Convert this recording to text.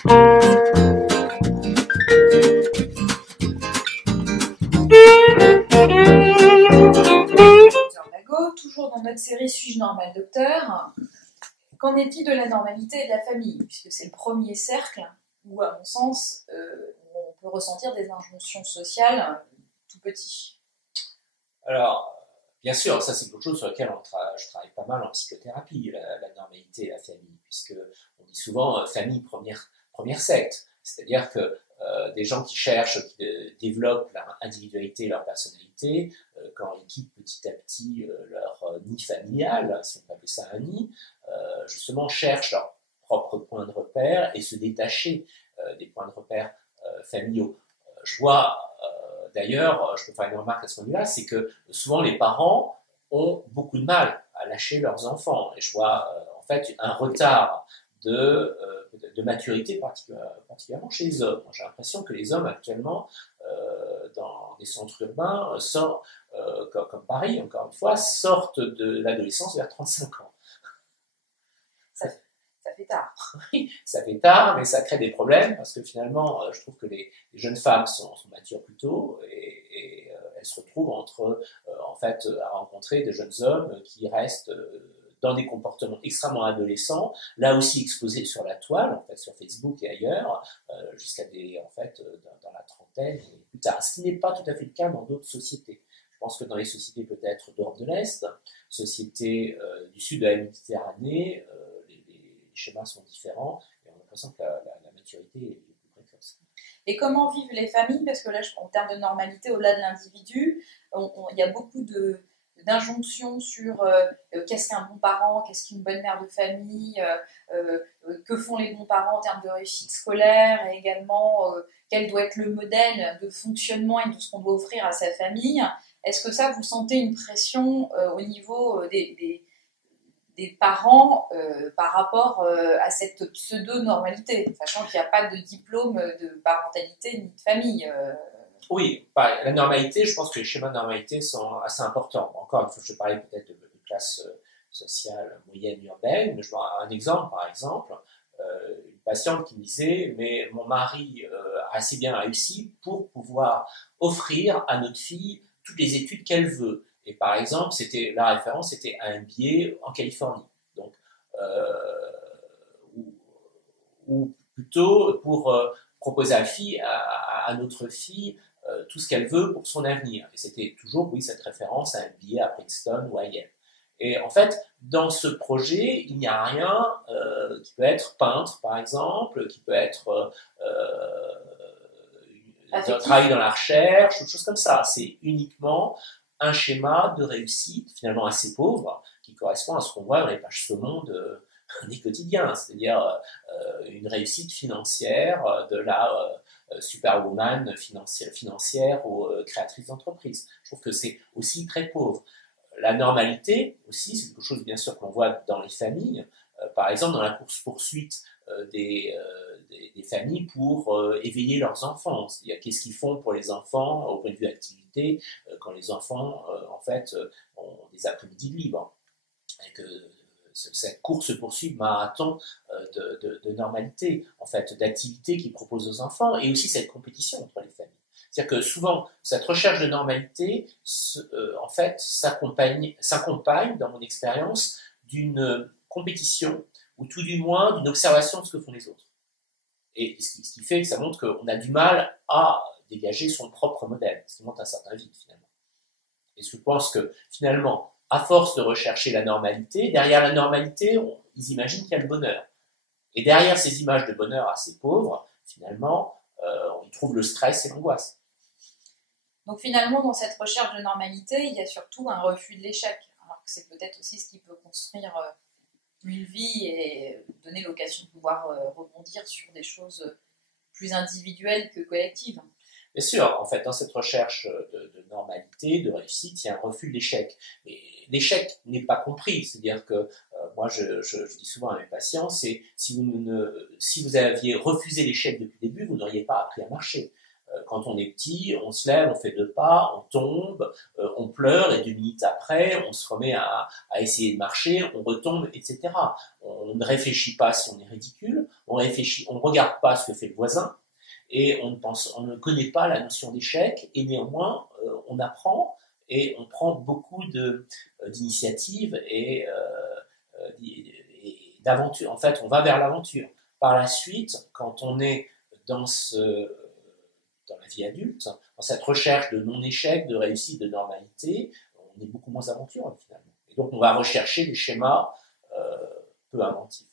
Toujours dans notre série Suis-je normal, docteur? Qu'en est-il de la normalité et de la famille? Puisque c'est le premier cercle où, à mon sens, on peut ressentir des injonctions sociales tout petit. Alors, bien sûr, ça c'est quelque chose sur lequel je travaille pas mal en psychothérapie, la normalité et la famille, puisque on dit souvent famille première secte, c'est-à-dire que des gens qui cherchent, qui développent leur individualité, leur personnalité, quand ils quittent petit à petit leur nid familial, si on peut appeler ça un nid, justement cherchent leur propre point de repère et se détacher des points de repère familiaux. Je vois d'ailleurs, je peux faire une remarque à ce moment-là, c'est que souvent les parents ont beaucoup de mal à lâcher leurs enfants. Et je vois en fait un retard de maturité particulièrement chez les hommes. J'ai l'impression que les hommes actuellement, dans des centres urbains, comme Paris, encore une fois, sortent de l'adolescence vers 35 ans. Ça fait tard. Oui, ça fait tard, mais ça crée des problèmes, parce que finalement, je trouve que les jeunes femmes sont matures plus tôt, et elles se retrouvent en fait, à rencontrer des jeunes hommes qui restent dans des comportements extrêmement adolescents, là aussi exposés sur la toile, en fait, sur Facebook et ailleurs, jusqu'à dans la trentaine et plus tard. Ce qui n'est pas tout à fait le cas dans d'autres sociétés. Je pense que dans les sociétés peut-être d'Europe de l'Est, sociétés du sud de la Méditerranée, les schémas sont différents, et on a l'impression que la maturité est plus précoce. Et comment vivent les familles? Parce que là, en termes de normalité, au-delà de l'individu, il y a beaucoup d'injonctions sur qu'est-ce qu'un bon parent, qu'est-ce qu'une bonne mère de famille, que font les bons parents en termes de réussite scolaire, et également quel doit être le modèle de fonctionnement et de ce qu'on doit offrir à sa famille. Est-ce que ça, vous sentez une pression au niveau des parents par rapport à cette pseudo-normalité, sachant qu'il n'y a pas de diplôme de parentalité ni de famille Oui, la normalité, je pense que les schémas de normalité sont assez importants. Encore une fois, je parlais peut-être de classe sociale moyenne urbaine, mais je vois un exemple, par exemple, une patiente qui me disait « mais mon mari a assez bien réussi pour pouvoir offrir à notre fille toutes les études qu'elle veut ». Et par exemple, la référence était à un billet en Californie. Donc, ou plutôt pour proposer à notre fille tout ce qu'elle veut pour son avenir. Et c'était toujours, oui, cette référence à un billet à Princeton ou à Yale. Et en fait, dans ce projet, il n'y a rien qui peut être peintre, par exemple, qui peut être travailler dans la recherche, ou des choses comme ça. C'est uniquement un schéma de réussite, finalement assez pauvre, qui correspond à ce qu'on voit dans les pages saumon des quotidiens, c'est-à-dire une réussite financière de la superwoman financière ou créatrice d'entreprise. Je trouve que c'est aussi très pauvre. La normalité aussi, c'est quelque chose bien sûr qu'on voit dans les familles, par exemple dans la course-poursuite des familles pour éveiller leurs enfants. C'est-à-dire qu'est-ce qu'ils font pour les enfants au point de vue activité quand les enfants en fait ont des après-midi libres. Avec cette course-poursuite marathon de normalité, en fait, d'activité qu'ils proposent aux enfants, et aussi cette compétition entre les familles. C'est-à-dire que souvent, cette recherche de normalité, en fait, s'accompagne, dans mon expérience, d'une compétition, ou tout du moins d'une observation de ce que font les autres. Et ce qui fait que ça montre qu'on a du mal à dégager son propre modèle, ce qui montre un certain vide, finalement. Et je pense que, finalement, à force de rechercher la normalité, derrière la normalité, ils imaginent qu'il y a le bonheur. Et derrière ces images de bonheur assez pauvres, finalement, on y trouve le stress et l'angoisse. Donc finalement, dans cette recherche de normalité, il y a surtout un refus de l'échec. Alors que c'est peut-être aussi ce qui peut construire une vie et donner l'occasion de pouvoir rebondir sur des choses plus individuelles que collectives. Bien sûr, en fait, dans cette recherche de normalité, de réussite, il y a un refus de l'échec. Mais l'échec n'est pas compris. C'est-à-dire que moi, je dis souvent à mes patients, c'est si vous aviez refusé l'échec depuis le début, vous n'auriez pas appris à marcher. Quand on est petit, on se lève, on fait 2 pas, on tombe, on pleure, et 2 minutes après, on se remet à essayer de marcher, on retombe, etc. On ne réfléchit pas si on est ridicule, on réfléchit, on ne regarde pas ce que fait le voisin, et on ne connaît pas la notion d'échec, et néanmoins, on apprend, et on prend beaucoup d'initiatives et d'aventure. En fait, on va vers l'aventure. Par la suite, quand on est dans la vie adulte, dans cette recherche de non-échec, de réussite, de normalité, on est beaucoup moins aventureux finalement. Et donc on va rechercher des schémas peu inventifs.